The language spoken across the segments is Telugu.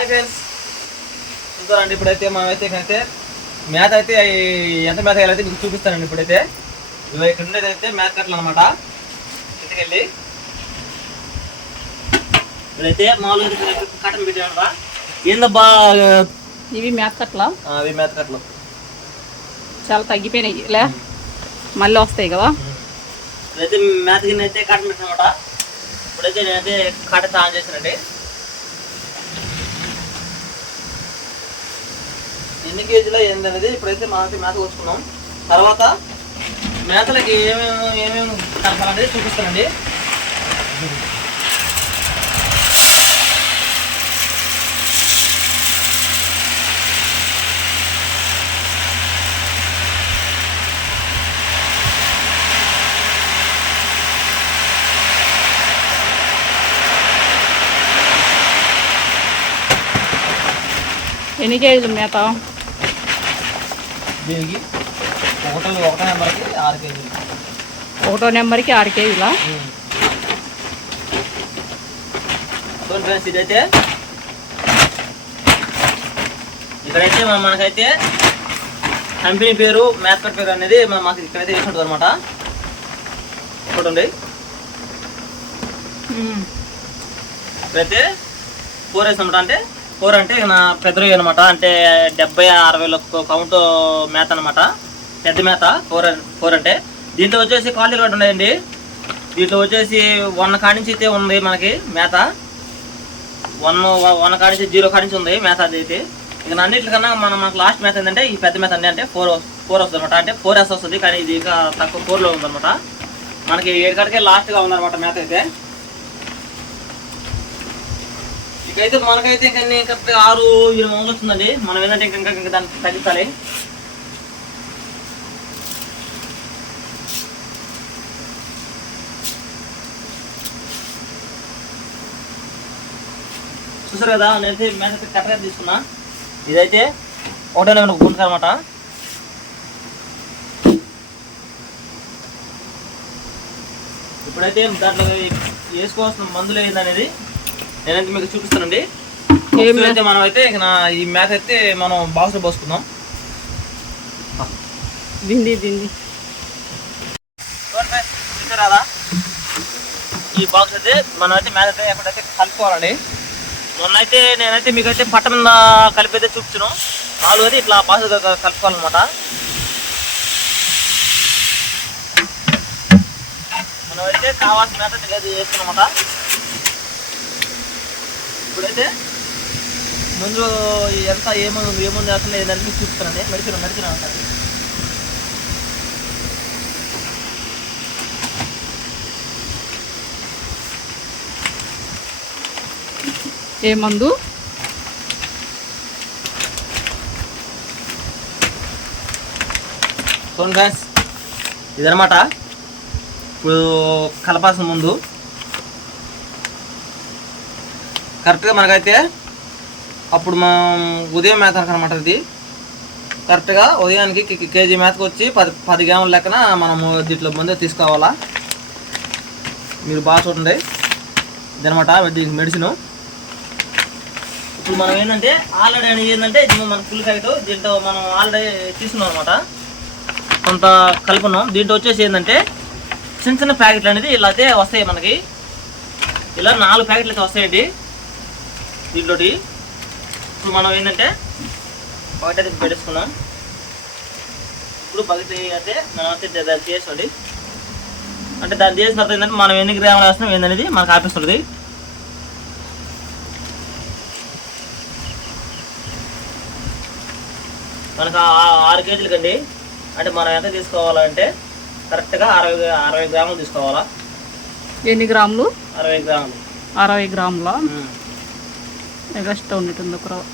ఫ్రెండ్స్ చూస్తారండి ఇప్పుడైతే మనమైతే అయితే మ్యాథ్ అయితే ఎంత మ్యాథ్ అయితే మీకు చూపిస్తానండి ఇప్పుడైతే. ఇవి ఇక్కడ ఉండేది అయితే మ్యాథ్ కట్టలు అనమాట ఇంటికెళ్ళి ఇప్పుడైతే మామూలుగా కట్టలు పెట్టాను ఏందబ్బా ఇవి మేకట్ల ఆ, అవి మ్యాథ్ కట్టలు. చాలా తగ్గిపోయినాయి లే? మళ్ళీ వస్తాయి కదా? ఇప్పుడైతే మ్యాథ్ కింద అయితే కట్టలు పెట్టినమాట ఇప్పుడైతే నేనైతే కట్ట ఆన్ చేశానండి. ఎన్ని కేజీలో ఏంది అనేది ఇప్పుడైతే మనకి మేత వచ్చుకున్నాం తర్వాత మేతలకి ఏమేమి ఏమేమి కలపాలనేది చూపిస్తానండి. ఎన్ని కేజీలు మేత? దీనికి ఒకటో ఒకటో నెంబర్కి ఆరు కేజీలు. ఒకటో నెంబర్కి ఆరు కేజీలా? ఫ్రెండ్స్ ఇదైతే ఇక్కడైతే మన- మనకైతే కంపెనీ పేరు మ్యాథ్ పేరు అనేది మన- మాకు ఇక్కడైతే వేసి ఉంటుంది అనమాట చూడండి. ఇప్పుడైతే ఫోర్ వేసి అనమాట అంటే ఫోర్ అంటే ఇక నా పెద్ద రొయ్య అనమాట. అంటే డెబ్బై అరవై లొక్క కౌంట్ మేత అనమాట. పెద్ద మేత ఫోర్ ఫోర్ అంటే. దీంట్లో వచ్చేసి క్వాలిటీ కూడా ఉన్నాయండి దీంట్లో వచ్చేసి వన్ కాడించి అయితే ఉంది మనకి మేత వన్ వన్ కాడించి జీరో కాడించి ఉంది మేత అది అయితే. ఇక అన్నిటికన్నా మనం మనకు లాస్ట్ మేత ఏంటంటే ఈ పెద్ద మేత అండి అంటే ఫోర్ ఫోర్ వస్తుంది అనమాట. అంటే ఫోర్ ఎస్ వస్తుంది కానీ ఇది ఇంకా తక్కువ ఫోర్లో ఉందన్నమాట. మనకి ఏడు కాడికే లాస్ట్గా ఉందన్నమాట మేత అయితే. ఇకైతే మనకైతే ఇంకా కరెక్ట్ ఆరు ఏడు వందలు వస్తుందండి. మనం ఏంటంటే ఇంకా ఇంకా దానికి తగ్గించాలి. చూసారు కదా నేనైతే మేత కరెక్ట్గా తీసుకున్నా. ఇదైతే ఒకటే నెంబర్ గుంట అనమాట. ఇప్పుడైతే దాంట్లో వేసుకోవాల్సిన మందులు ఏందనేది నేనైతే మీకు చూపిస్తానండి. అయితే మనం అయితే ఇక నా ఈ మ్యాథ్ అయితే మనం బాక్స్లో పోసుకుందాం దిండి దిండి. అలా? ఈ బాక్స్ అయితే మనం అయితే మ్యాథ్ అయితే ఎక్కడైతే కలుపుకోవాలండి. మొన్నైతే నేనైతే మీకైతే పట్ట మీద కలిపైతే చూపించను. నాలుగు అయితే ఇట్లా బాక్స్ కలుపుకోవాలన్నమాట. మనం అయితే కావాల్సిన మ్యాథ్ అయితే లేదు వేసుకున్నమాట. ఇప్పుడైతే ముందు ఎంత ఏముంది ఏముంది అసలు ఏదంటే మీకు చూపిస్తానండి. మెడిసిన్ మెడిసిన్ అంటారు ఏ మందు? చూడండి ఫ్రెండ్స్ ఇదనమాట ఇప్పుడు కలపాల్సిన ముందు కరెక్ట్గా మనకైతే అప్పుడు మనం ఉదయం మేత అనమాట ఇది. కరెక్ట్గా ఉదయానికి కేజీ మేతకు వచ్చి పది పది గ్రాముల లెక్కన మనము దీంట్లో ముందే తీసుకోవాలా? మీరు బాగా చూడండి. ఇదనమాట దీనికి మెడిసిన్. ఇప్పుడు మనం ఏంటంటే ఆల్రెడీ అనేది ఏంటంటే ఇది మన ఫుల్ ప్యాకెట్. దీంట్లో మనం ఆల్రెడీ తీసుకున్నాం అనమాట కొంత కలుపున్నాం. దీంట్లో వచ్చేసి ఏంటంటే చిన్న చిన్న ప్యాకెట్లు అనేది ఇలా అయితే వస్తాయి మనకి. ఇలా నాలుగు ప్యాకెట్లు అయితే వస్తాయండి. దీంట్లోటి ఇప్పుడు మనం ఏంటంటే బకెట్ అయితే పెట్టేసుకున్నాం ఇప్పుడు బకెట్ అయితే మనం అయితే దాన్ని చేసండి అంటే దాన్ని చేసిన తర్వాత ఏంటంటే మనం ఎన్ని గ్రాములు వేస్తున్నాం ఏందనేది మనకు ఆపిస్తుంది మనకు ఆరు కేజీలు కండి. అంటే మనం ఎంత తీసుకోవాలంటే కరెక్ట్గా అరవై అరవై గ్రాములు తీసుకోవాలా? ఎన్ని గ్రాములు? అరవై గ్రాములు. అరవై గ్రాముల? നല്ല ഇഷ്ടമുണ്ടിട്ടുണ്ട് കുറവ്.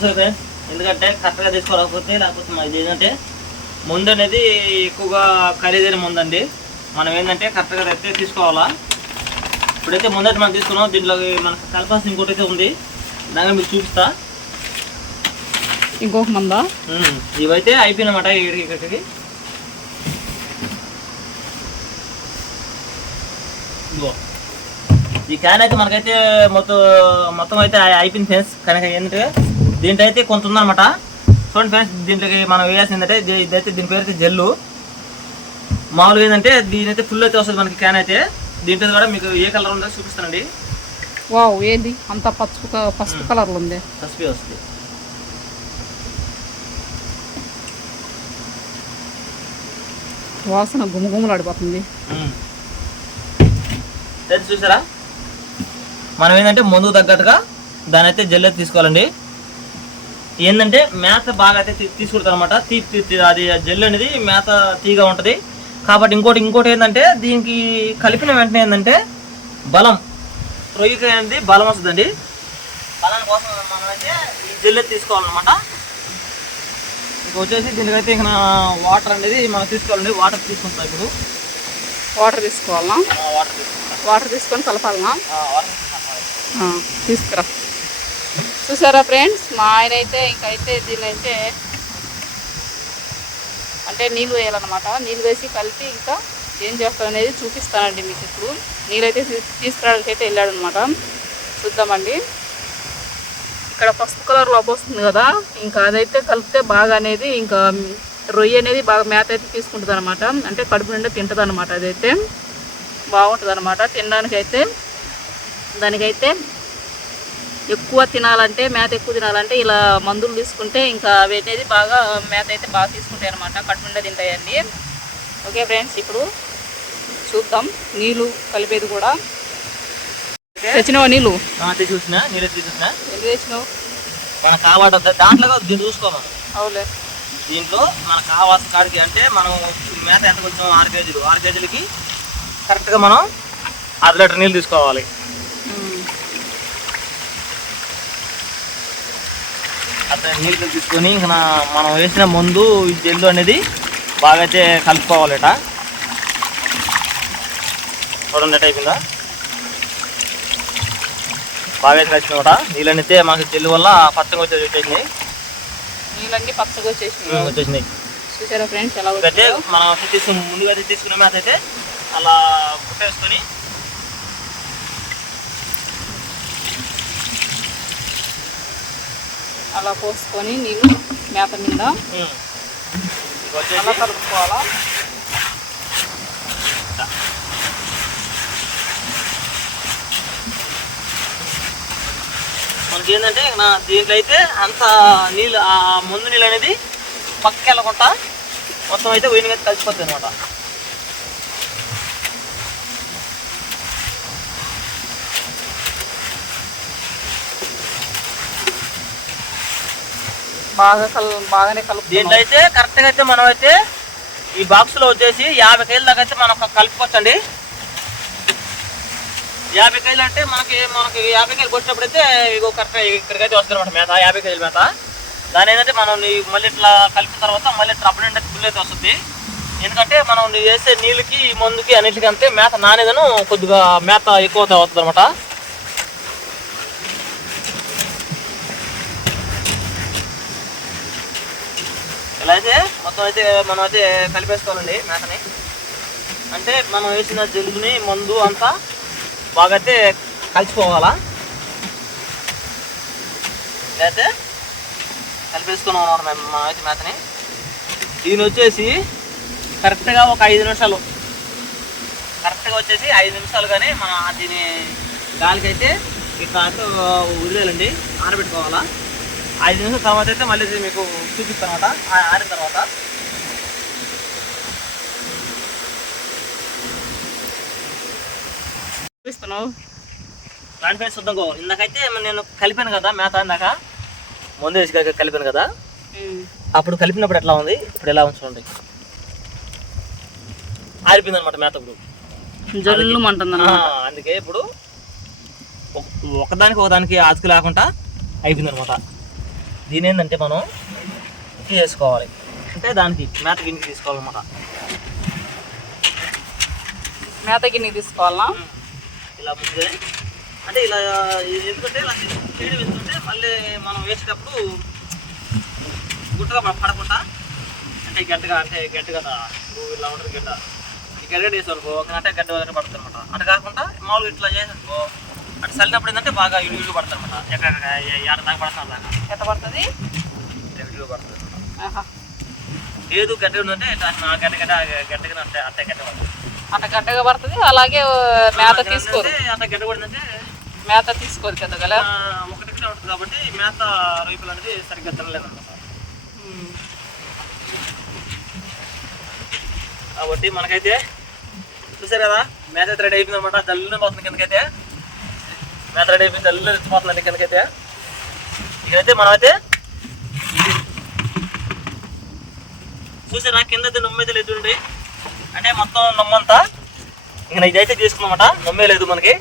చూసారు ఎందుకంటే కరెక్ట్గా తీసుకోలేకపోతే లేకపోతే మనకి ఏంటంటే ముందు అనేది ఎక్కువగా ఖరీదైన ముందు అండి మనం ఏంటంటే కరెక్ట్గా అయితే తీసుకోవాలా. ఇప్పుడైతే ముందైతే మనం తీసుకున్నాం దీంట్లో మనకు కలపాల్సిన ఇంకోటి అయితే ఉంది. దాన్ని మీకు చూపిస్తా. ఇంకొక మందా? ఇవైతే అయిపోయినమాట ఇక్కడికి ఇక్కడికి. ఇదిగో. ఈ క్యాన్ అయితే మనకైతే మొత్తం మొత్తం అయితే అయి- అయిపోయింది ఫ్రెండ్స్. కనుక ఏంటంటే దీంట్లో అయితే కొంత ఉందన్నమాట చూడండి ఫ్రెండ్స్ దీంట్లోకి మనం వేయాల్సింది ఏంటంటే ది- ఇదైతే దీని పేరు అయితే జెల్లు. మామూలుగా ఏంటంటే దీని అయితే ఫుల్ అయితే వస్తుంది మనకి క్యాన్ అయితే. దీంట్లో కూడా మీకు ఏ కలర్ ఉందో చూపిస్తానండి. వావ్ ఏంది? అంత పసుపు పసుపు కలర్లో ఉంది. పసుపే వస్తుంది. వాసన గుమగుమలాడిపోతుంది. చూసారా? మనం ఏంటంటే ముందుకు తగ్గట్టుగా దాని అయితే జెల్ అయితే తీసుకోవాలండి. ఏంటంటే మేత బాగా అయితే తీ- తీసుకుంటారు అనమాట అది జెల్ అనేది మేత తీగా ఉంటుంది. కాబట్టి ఇంకోటి ఇంకోటి ఏంటంటే దీనికి కలిపిన వెంటనే ఏంటంటే బలం. రొయ్యకి అనేది బలం వస్తుందండి. బలం కోసం మనం అయితే ఈ జెల్ తీసుకోవాలన్నమాట. ఇంక వచ్చేసి దీనికైతే ఇక వాటర్ అనేది మనం తీసుకోవాలండి. వాటర్ తీసుకుంటాం ఇప్పుడు. వాటర్ తీసుకోవాలా? వాటర్ తీసుకుంటాం వాటర్ తీసుకొని కలపాలనా తీసుకురా. చూసారా ఫ్రెండ్స్? మా ఆయన అయితే ఇంకైతే దీన్ని అయితే అంటే నీళ్ళు వేయాలన్నమాట. నీళ్ళు వేసి కలిపి ఇంకా ఏం చేస్తారనేది చూపిస్తానండి మీకు ఇప్పుడు. నీళ్ళైతే తీసుకురావడానికి అయితే వెళ్ళాడు అనమాట చూద్దామండి. ఇక్కడ పసుపు కలర్ లోపు వస్తుంది కదా. ఇంకా అదైతే కలిపితే బాగా అనేది ఇంకా రొయ్య అనేది బాగా మేత అయితే తీసుకుంటుంది అనమాట అంటే కడుపు నిండా తింటుంది అనమాట అదైతే. బాగుంటుంది అనమాట తినడానికి అయితే దానికైతే ఎక్కువ తినాలంటే మేత ఎక్కువ తినాలంటే ఇలా మందులు తీసుకుంటే ఇంకా అవి అనేది బాగా మేత అయితే బాగా తీసుకుంటాయి అనమాట నిండా తింటాయండి. ఓకే ఫ్రెండ్స్ ఇప్పుడు చూద్దాం. నీళ్ళు కలిపేది కూడా. తెచ్చినవా నీళ్ళు? చూసిన నీళ్ళు చూసిన. తెచ్చినావు? మనకు కావాల్సిన దాంట్లో దీన్ని చూసుకోవాలి అవులే దీంట్లో మనకు కావాల్సిన కాడికి అంటే మనం మేత ఎంత కొంచెం ఆరు కేజీలు ఆరు కేజీలకి కరెక్ట్గా మనం అర్ధ లీటర్ నీళ్ళు తీసుకోవాలి. అర్ధ నీళ్ళు తీసుకొని ఇంకా మనం వేసిన ముందు ఈ జెల్లు అనేది బాగా అయితే కలుపుకోవాలట చూడండి ఎట్ అయిపోయిందా? బాగా అయితే కలిసిన నీళ్ళు అయితే మనకి జెల్లు వల్ల పచ్చగా వచ్చేది వచ్చేసినాయి. నీళ్ళన్నీ పచ్చగా వచ్చేసినాయి. వచ్చేసినాయి. చూసారా ఫ్రెండ్స్ ఎలా అయితే మనం తీసుకుని ముందుగా తీసుకున్న మేత అయితే అలా కుట్టేసుకొని అలా పోసుకొని నీళ్ళు మేత మీద అలా కలుపుకోవాలా? మనకి ఏంటంటే నా దీంట్లో అయితే అంత నీళ్ళు ఆ ముందు నీళ్ళు అనేది పక్కకి వెళ్ళకుండా మొత్తం అయితే ఉయ్యని అయితే కలిసిపోతుంది అనమాట బాగా కల్ బాగానే దీంట్లో అయితే కరెక్ట్గా అయితే మనం అయితే ఈ బాక్స్లో వచ్చేసి యాభై కేజీల దాకా అయితే మనం కలుపుకోవచ్చండి. యాభై కేజీలు అంటే మనకి మనకి యాభై కేజీలు వచ్చినప్పుడు అయితే ఇగో కరెక్ట్ ఇక్కడికైతే వస్తుంది అనమాట మేత యాభై కేజీల మేత. దాని ఏంటంటే మనం నీ- మళ్ళీ ఇట్లా కలిపిన తర్వాత మళ్ళీ ఇట్లా అప్పుడు అంటే ఫుల్ అయితే వస్తుంది. ఎందుకంటే మనం వేసే నీళ్ళకి మందుకి అన్నిటికీ మేత నానేదను కొద్దిగా మేత ఎక్కువ అవుతుంది అనమాట ఇలా అయితే మొత్తం అయితే మనం అయితే కలిపేసుకోవాలండి మేతని అంటే మనం వేసిన జల్లుని మందు అంతా బాగా అయితే కలిసిపోవాలా? అయితే కలిపేసుకున్నాం అనమాట మేము మనం అయితే మేతని దీని వచ్చేసి కరెక్ట్గా ఒక ఐదు నిమిషాలు. కరెక్ట్గా వచ్చేసి ఐదు నిమిషాలు కానీ మనం దీని గాలికి అయితే ఇట్లా వదిలేయాలండి ఆరబెట్టుకోవాలా? ఐదు నిమిషాల తర్వాత అయితే మళ్ళీ మీకు చూపిస్తాను అనమాట ఆరిన తర్వాత. చూపిస్తున్నావు? దానిపై శుద్ధంగా ఇందాకైతే నేను కలిపాను కదా మేత ఇందాక ముందు వేసి కలిపి- కలిపాను కదా. అప్పుడు కలిపినప్పుడు ఎట్లా ఉంది? ఇప్పుడు ఎలా ఉంది చూడండి. ఆరిపోయింది అనమాట మేత ఇప్పుడు అందుకే ఇప్పుడు ఒక- ఒకదానికి ఒకదానికి ఆతుకు లేకుండా అయిపోయింది అనమాట దీని ఏంటంటే మనం కుక్ చేసుకోవాలి అంటే దానికి మేత గిన్నెకి తీసుకోవాలన్నమాట. మేత గిన్నె తీసుకోవాలా? ఇలా ముందే. అంటే ఇలా ఇది ఎందుకంటే ఇలా చేయడం ఎందుకంటే మళ్ళీ మనం వేసేటప్పుడు గుట్టగా పడకుండా అంటే గంటగా అంటే గంట కదా ఇలా ఉంటుంది గడ్డ. అనుకో ఒక అంటే గడ్డ వదిలి పడుతుంది అనమాట అటు కాకుండా మామూలుగా ఇట్లా చేసానుకో అటు చల్లినప్పుడు ఏంటంటే బాగా ఇడు ఇడు పడుతుంది అనమాట ఎక్కడ ఏడ దాకా పడుతుంది దాకా. ఎంత పడుతుంది? ఇడు పడుతుంది. లేదు గడ్డ ఉందంటే ఆ గడ్డ గడ్డ గడ్డగా అంటే అట్టే గడ్డ పడుతుంది. అంత గడ్డగా పడుతుంది అలాగే మేత తీసుకోరు. అంటే అంత గడ్డ పడిందంటే మేత తీసుకోరు కదా గల? ఆ, ఒకటిగా ఉంటుంది కాబట్టి మేత రైపులు అనేది సరిగ్గా తినలేదన్నమాట. కాబట్టి మనకైతే చూసారు కదా మేత అయితే రెడీ అయిపోయింది అనమాట జల్లు పోతుంది కిందకైతే. మేత రెడీ అయిపోయింది జల్లు ఎత్తిపోతుందండి కిందకైతే ఇక్కడైతే మనమైతే చూసారా కింద అయితే లేదు అంటే మొత్తం నమ్మంతా ఇంకా ఇదైతే తీసుకున్నమాట నొమ్మే లేదు మనకి.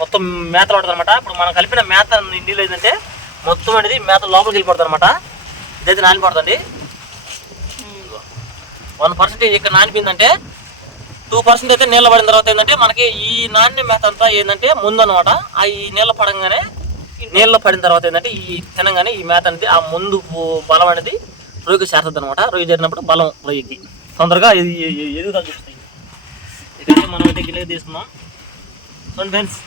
మొత్తం మేత ఉంటుంది అనమాట. ఇప్పుడు మనం కలిపిన మేత నిండి ఏంటంటే మొత్తం అనేది మేత లోపలికి వెళ్ళిపోతుంది అనమాట. ఇదైతే నానిపడుతుంది వన్ పర్సెంట్ ఇక్కడ నానిపోయిందంటే టూ పర్సెంట్ అయితే నీళ్ళ పడిన తర్వాత ఏంటంటే మనకి ఈ నాణ్య మేత అంతా ఏంటంటే ముందు అనమాట ఆ ఈ నీళ్ళ పడంగానే నీళ్ళ పడిన తర్వాత ఏంటంటే ఈ తినగానే ఈ మేత అనేది ఆ ముందు బలం అనేది రొయ్యకి చేస్తుంది అనమాట. రొయ్య చేరినప్పుడు బలం రొయ్యకి తొందరగా ఇది ఎదుగుదల చూస్తాయి ఇక్కడైతే మనం అయితే గిన్నె తీసుకున్నాం ఫ్రెండ్స్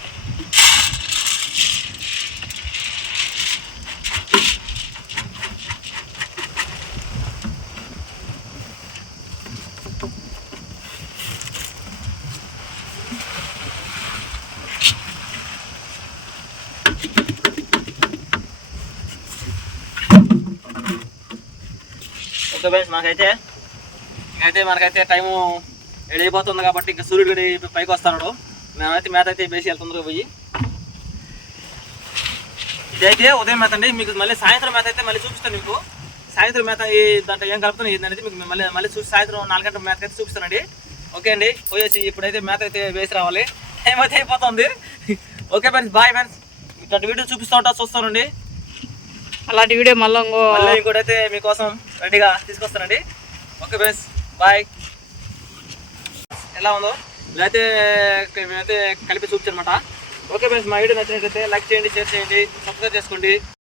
ఓకే ఫ్రెండ్స్ మాకైతే అయితే మనకైతే టైము ఏడు అయిపోతుంది కాబట్టి ఇంకా సూర్యుడు గడి పైకి వస్తున్నాడు మేమైతే మేత అయితే వేసి వెళ్తుందో పోయి. ఇదైతే ఉదయం మేత అండి. మీకు మళ్ళీ సాయంత్రం మేత అయితే మళ్ళీ చూపిస్తాను మీకు. సాయంత్రం మేత ఈ దాంట్లో ఏం కలుపుతున్నాయి ఏంటనేది మీకు మళ్ళీ మళ్ళీ చూసి సాయంత్రం నాలుగు గంటల మేత అయితే చూపిస్తానండి. ఓకే అండి. పోయేసి ఇప్పుడైతే మేత అయితే వేసి రావాలి. టైం అయితే అయిపోతుంది. Okay friends bye friends. ఇట్లాంటి వీడియో చూపిస్తూ ఉంటా చూస్తానండి అలాంటి వీడియో మళ్ళీ ఇంకో మళ్ళీ ఇంకోటి అయితే మీకోసం రెడీగా తీసుకొస్తానండి. Okay friends bye. ఎలా ఉందో? లేకపోతే మేమైతే కలిపి చూపించనమాట. ఓకే ఫ్రెండ్స్ మా వీడియో నచ్చినట్లయితే లైక్ చేయండి షేర్ చేయండి సబ్స్క్రైబ్ చేసుకోండి.